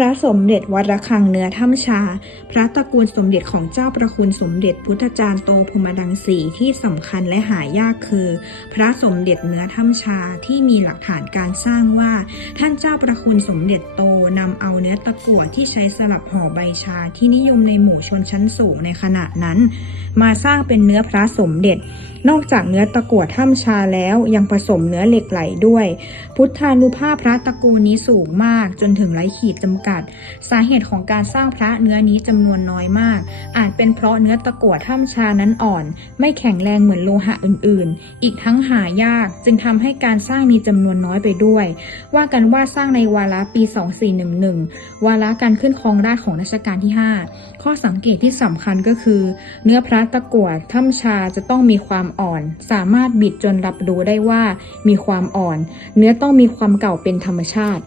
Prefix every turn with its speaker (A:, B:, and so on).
A: ระสมเด็จวัดระฆังเนื้อถ้ำชา พระตระกูลสมเด็จของเจ้าประคุณสมเด็จพุทธจารย์โตพรหมดังสีที่สำคัญและหายากคือ พระสมเด็จเนื้อถ้ำชาที่มีหลักฐานการสร้างว่า ท่านเจ้าประคุณสมเด็จโตนำเอาเนื้อตะกั่วที่ใช้สลับห่อใบชาที่นิยมในหมู่ชนชั้นสูงในขณะนั้น มาสร้างเป็นเนื้อพระสมเด็จ นอกจากเนื้อตะกั่วถ้ำชาแล้วยังผสมเนื้อเหล็กไหลด้วย พุทธานุภาพพระตระกูลนี้สูงมากจนถึงไร้ขีดจำกัด สาเหตุของการสร้างพระเนื้อนี้จำนวนน้อยมาก อาจเป็นเพราะเนื้อตะกั่วถ้ำชานั้นอ่อน ไม่แข็งแรงเหมือนโลหะอื่น ๆ อีกทั้งหายากจึงทำให้การสร้างมีจำนวนน้อยไปด้วย ว่ากันว่าสร้างในวาระปี 2411 วาระการขึ้นครองราชของรัชกาลที่ 5 ข้อสังเกตที่สำคัญก็คือ เนื้อพระตะกั่วถ้ำชาจะต้องมีความอ่อน สามารถบิดจนรับรู้ได้ว่ามีความอ่อน เนื้อต้องมีความเก่าเป็นธรรมชาติ